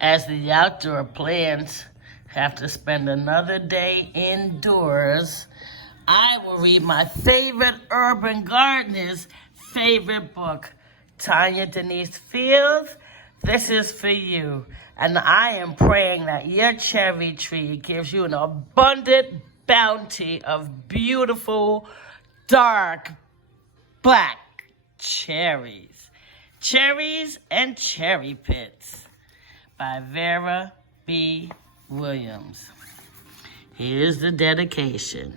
as the outdoor plants have to spend another day indoors, I will read my favorite urban gardener's favorite book, Tanya Denise Fields. This is for you. And I am praying that your cherry tree gives you an abundant bounty of beautiful, dark, black cherries. Cherries and Cherry Pits by Vera B. Williams. Here's the dedication.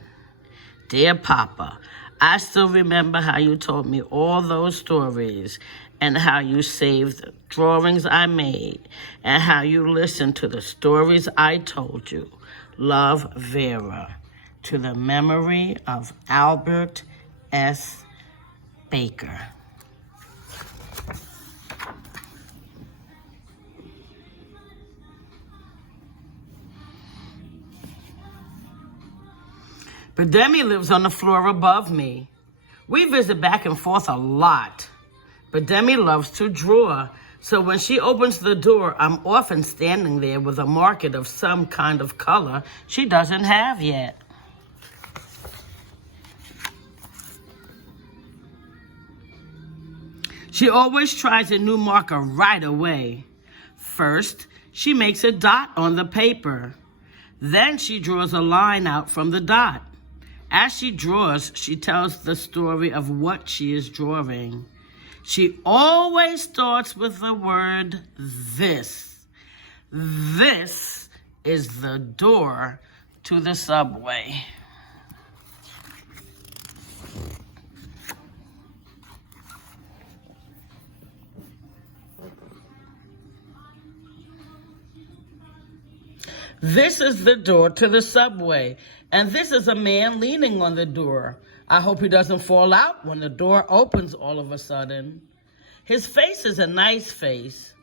Dear Papa, I still remember how you told me all those stories and how you saved the drawings I made and how you listened to the stories I told you. Love, Vera. To the memory of Albert S. Baker. But Demi lives on the floor above me. We visit back and forth a lot. But Demi loves to draw, so when she opens the door, I'm often standing there with a market of some kind of color she doesn't have yet. She always tries a new marker right away. First, she makes a dot on the paper. Then she draws a line out from the dot. As she draws, she tells the story of what she is drawing. She always starts with the word this. This is the door to the subway. This is the door to the subway, and this is a man leaning on the door. I hope he doesn't fall out when the door opens all of a sudden. His face is a nice face,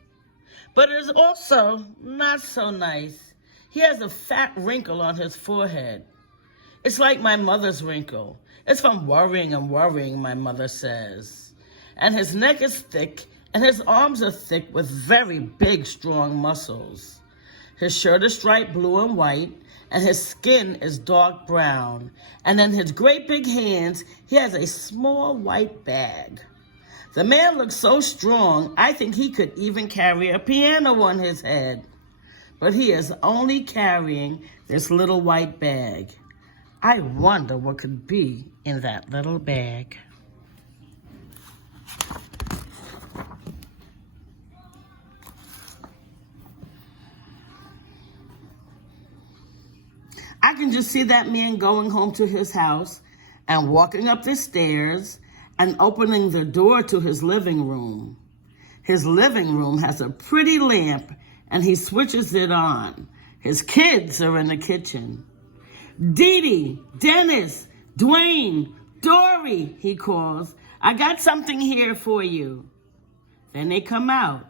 but it is also not so nice. He has a fat wrinkle on his forehead. It's like my mother's wrinkle. It's from worrying and worrying, my mother says. And his neck is thick, and his arms are thick with very big, strong muscles. His shirt is striped blue and white, and his skin is dark brown. And in his great big hands, he has a small white bag. The man looks so strong, I think he could even carry a piano on his head. But he is only carrying this little white bag. I wonder what could be in that little bag. I can just see that man going home to his house and walking up the stairs and opening the door to his living room. His living room has a pretty lamp and he switches it on. His kids are in the kitchen. Dee Dee, Dennis, Dwayne, Dory, he calls. I got something here for you. Then they come out.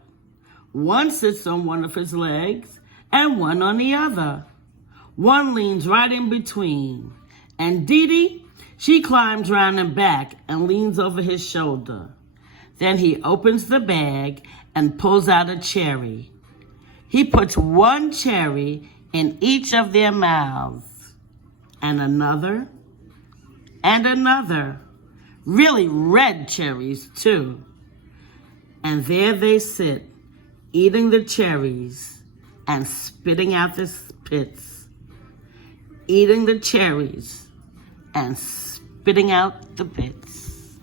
One sits on one of his legs and one on the other. One leans right in between. And Dee Dee, she climbs round and back and leans over his shoulder. Then he opens the bag and pulls out a cherry. He puts one cherry in each of their mouths. And another. And another. Really red cherries, too. And there they sit, eating the cherries and spitting out the pits. Eating the cherries and spitting out the pits.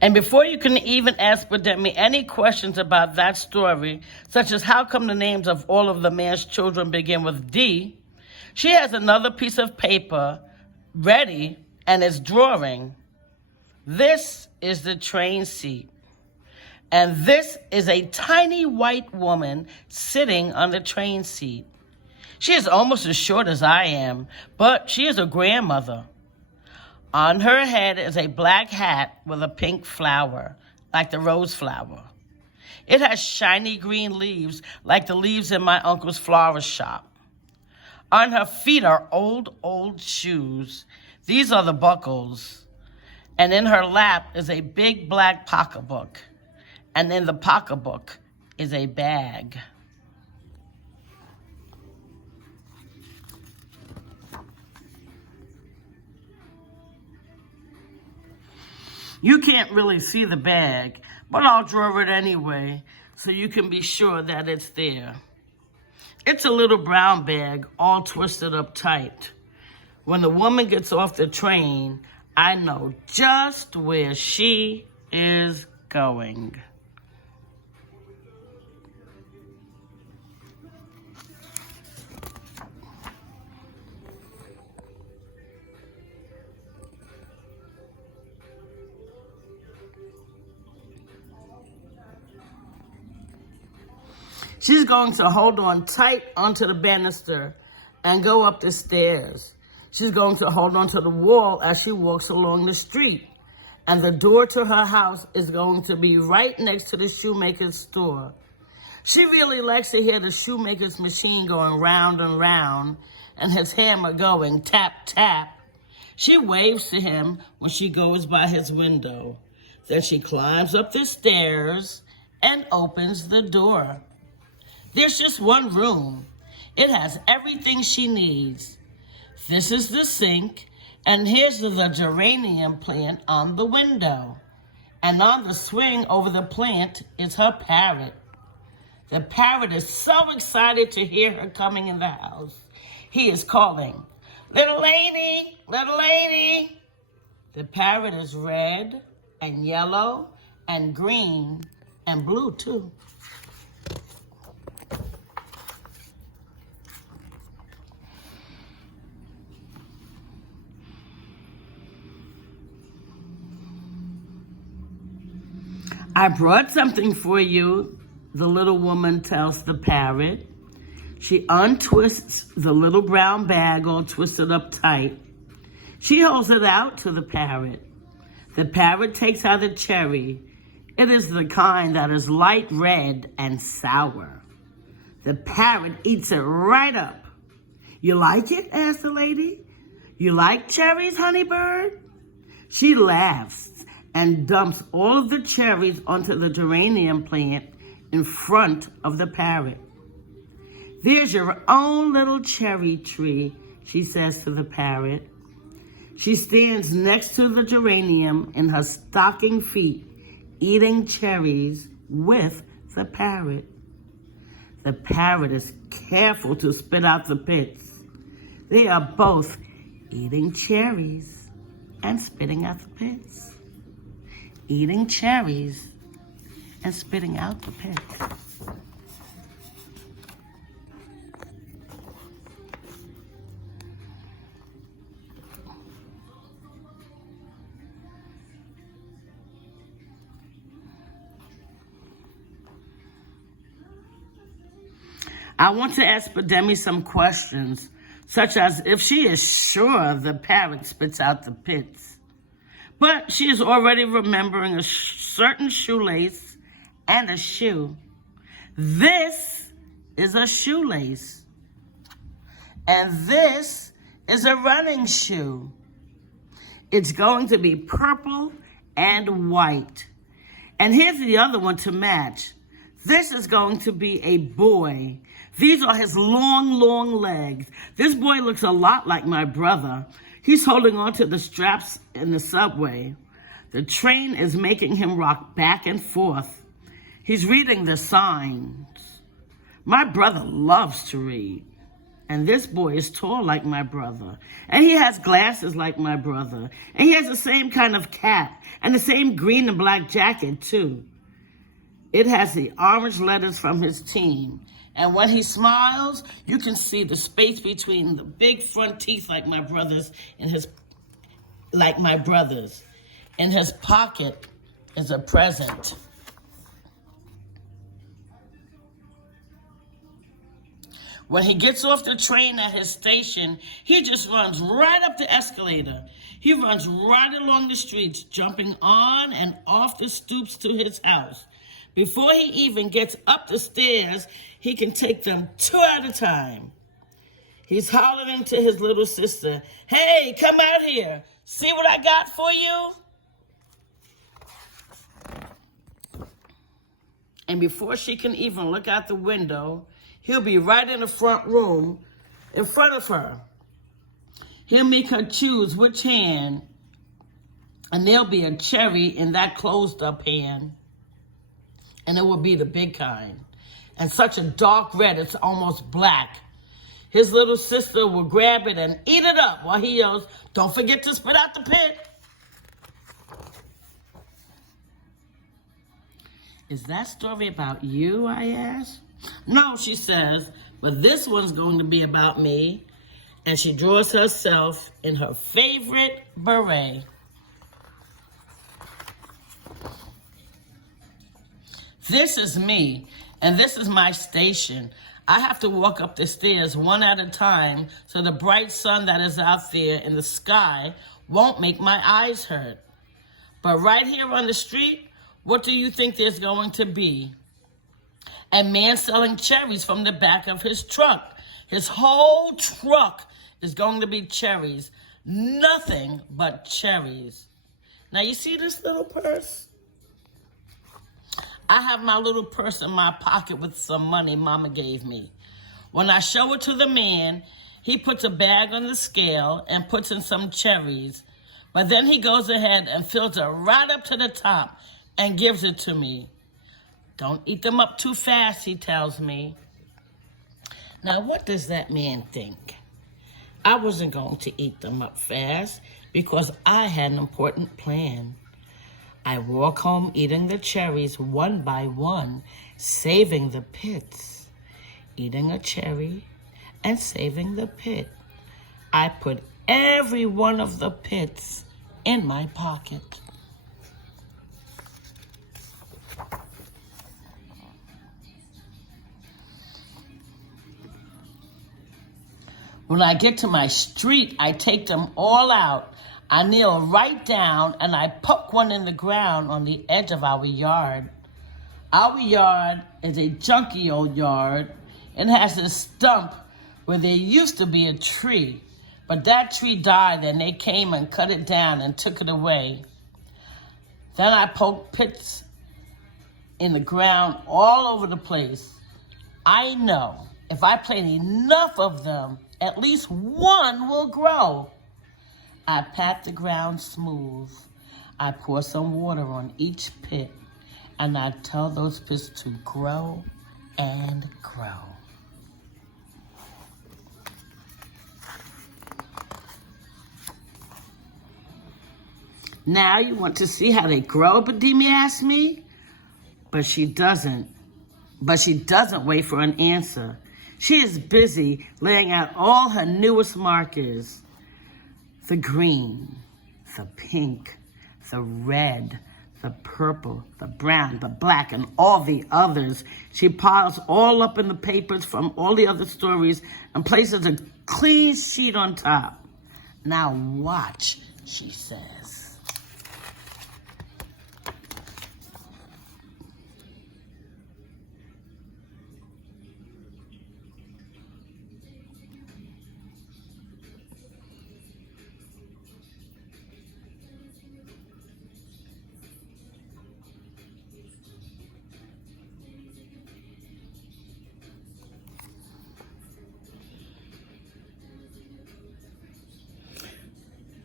And before you can even ask Bademi any questions about that story, such as how come the names of all of the man's children begin with D, she has another piece of paper ready and is drawing. This is the train seat. And this is a tiny white woman sitting on the train seat. She is almost as short as I am, but she is a grandmother. On her head is a black hat with a pink flower, like the rose flower. It has shiny green leaves like the leaves in my uncle's florist shop. On her feet are old shoes. These are the buckles. And in her lap is a big black pocketbook. And in the pocketbook is a bag. You can't really see the bag, but I'll draw it anyway so you can be sure that it's there. It's a little brown bag, all twisted up tight. When the woman gets off the train, I know just where she is going. She's going to hold on tight onto the banister and go up the stairs. She's going to hold onto the wall as she walks along the street. And the door to her house is going to be right next to the shoemaker's store. She really likes to hear the shoemaker's machine going round and round and his hammer going tap, tap. She waves to him when she goes by his window. Then she climbs up the stairs and opens the door. There's just one room. It has everything she needs. This is the sink, and here's the geranium plant on the window. And on the swing over the plant is her parrot. The parrot is so excited to hear her coming in the house. He is calling, "Little lady, little lady." The parrot is red and yellow and green and blue too. "I brought something for you," the little woman tells the parrot. She untwists the little brown bag all twisted up tight. She holds it out to the parrot. The parrot takes out a cherry. It is the kind that is light red and sour. The parrot eats it right up. "You like it?" asks the lady. "You like cherries, honeybird?" She laughs and dumps all of the cherries onto the geranium plant in front of the parrot. "There's your own little cherry tree," she says to the parrot. She stands next to the geranium in her stocking feet, eating cherries with the parrot. The parrot is careful to spit out the pits. They are both eating cherries and spitting out the pits. Eating cherries and spitting out the pits. I want to ask Demi some questions, such as if she is sure the parrot spits out the pits. But she is already remembering a certain shoelace and a shoe. This is a shoelace. And this is a running shoe. It's going to be purple and white. And here's the other one to match. This is going to be a boy. These are his long legs. This boy looks a lot like my brother. He's holding on to the straps in the subway. The train is making him rock back and forth. He's reading the signs. My brother loves to read. And this boy is tall like my brother. And he has glasses like my brother. And he has the same kind of cap. And the same green and black jacket, too. It has the orange letters from his team. And when he smiles, you can see the space between the big front teeth like my brother's in his In his pocket is a present. When he gets off the train at his station, he just runs right up the escalator. He runs right along the streets, jumping on and off the stoops to his house. Before he even gets up the stairs, he can take them two at a time. He's hollering to his little sister, "Hey, come out here. See what I got for you?" And before she can even look out the window, he'll be right in the front room in front of her. He'll make her choose which hand, and there'll be a cherry in that closed-up hand, and it will be the big kind, and such a dark red it's almost black. His little sister will grab it and eat it up while he yells, "Don't forget to spit out the pit." "Is that story about you?" I asked. "No," she says, "but this one's going to be about me." And she draws herself in her favorite beret. "This is me, and this is my station. I have to walk up the stairs one at a time so the bright sun that is out there in the sky won't make my eyes hurt. But right here on the street, what do you think there's going to be? A man selling cherries from the back of his truck. His whole truck is going to be cherries. Nothing but cherries. Now you see this little purse? I have my little purse in my pocket with some money Mama gave me. When I show it to the man, he puts a bag on the scale and puts in some cherries. But then he goes ahead and fills it right up to the top and gives it to me. Don't eat them up too fast, he tells me. Now, what does that man think? I wasn't going to eat them up fast because I had an important plan. I walk home eating the cherries one by one, saving the pits. Eating a cherry and saving the pit. I put every one of the pits in my pocket. When I get to my street, I take them all out. I kneel right down and I poke one in the ground on the edge of our yard. Our yard is a junky old yard. It has a stump where there used to be a tree, but that tree died and they came and cut it down and took it away. Then I poke pits in the ground all over the place. I know if I plant enough of them, at least one will grow. I pat the ground smooth. I pour some water on each pit, and I tell those pits to grow and grow. Now you want to see how they grow, Badimi asked me. But she doesn't wait for an answer. She is busy laying out all her newest markers. The green, the pink, the red, the purple, the brown, the black, and all the others. She piles all up in the papers from all the other stories and places a clean sheet on top. Now watch, she says.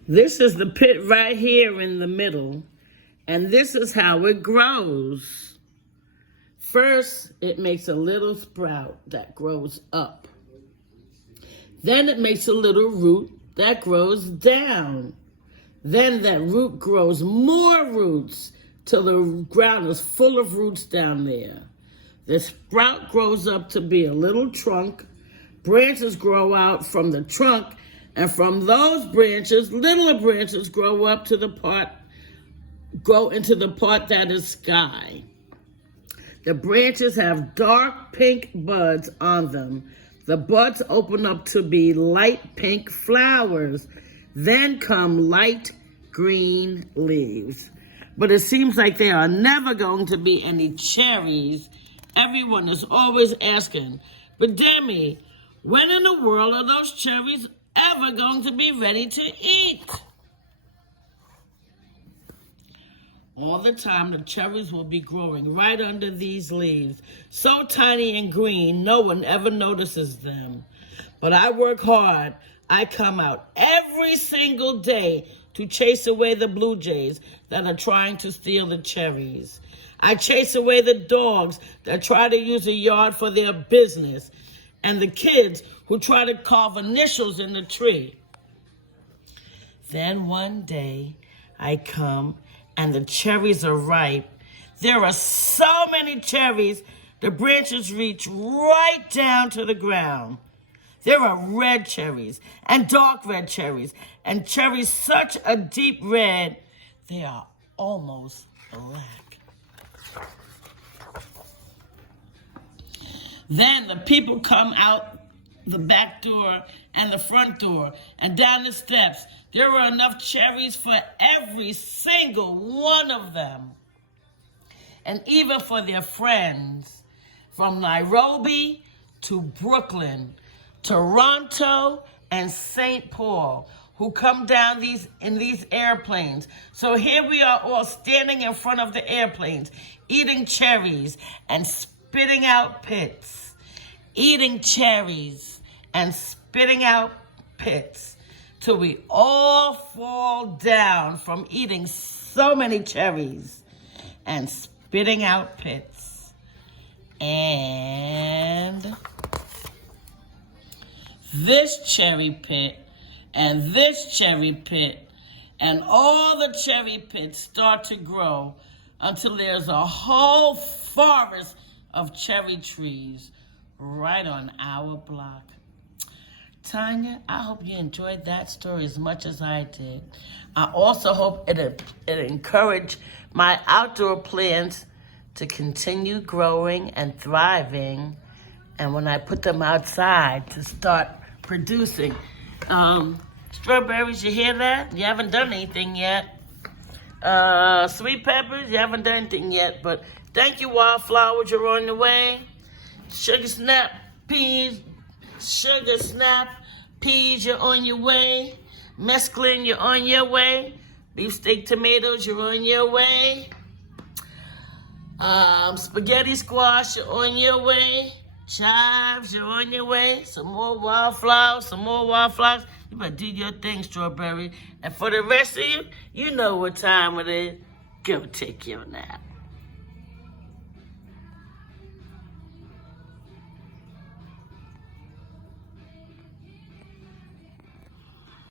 This is the pit right here in the middle, and this is how it grows. First, it makes a little sprout that grows up. Then it makes a little root that grows down. Then that root grows more roots till the ground is full of roots down there. The sprout grows up to be a little trunk. Branches grow out from the trunk, and from those branches, littler branches grow into the part that is sky. The branches have dark pink buds on them. The buds open up to be light pink flowers. Then come light green leaves. but it seems like there are never going to be any cherries. Everyone is always asking, but Demi, when in the world are those cherries ever going to be ready to eat? All the time, the cherries will be growing right under these leaves, so tiny and green, no one ever notices them. But I work hard. I come out every single day to chase away the blue jays that are trying to steal the cherries. I chase away the dogs that try to use a yard for their business, and the kids who try to carve initials in the tree. Then one day, I come and the cherries are ripe. There are so many cherries, the branches reach right down to the ground. There are red cherries and dark red cherries and cherries such a deep red, they are almost black. Then the people come out the back door and the front door and down the steps. There are enough cherries for every single one of them. And even for their friends from Nairobi to Brooklyn, Toronto, and St. Paul, who come down in these airplanes. So here we are all standing in front of the airplanes, eating cherries and spitting out pits. Eating cherries and spitting out pits till we all fall down from eating so many cherries and spitting out pits. And this cherry pit and this cherry pit and all the cherry pits start to grow until there's a whole forest of cherry trees right on our block. Tanya, I hope you enjoyed that story as much as I did. I also hope it encouraged my outdoor plants to continue growing and thriving, and when I put them outside to start producing. Strawberries, you hear that? You haven't done anything yet. Sweet peppers, you haven't done anything yet, but thank you, wildflowers, you're on the way. Sugar snap peas, you're on your way. Mesclun, you're on your way. Beefsteak tomatoes, you're on your way. Spaghetti squash, you're on your way. Chives, you're on your way. Some more wildflowers. You better do your thing, Strawberry. And for the rest of you, you know what time it is. Go take your nap.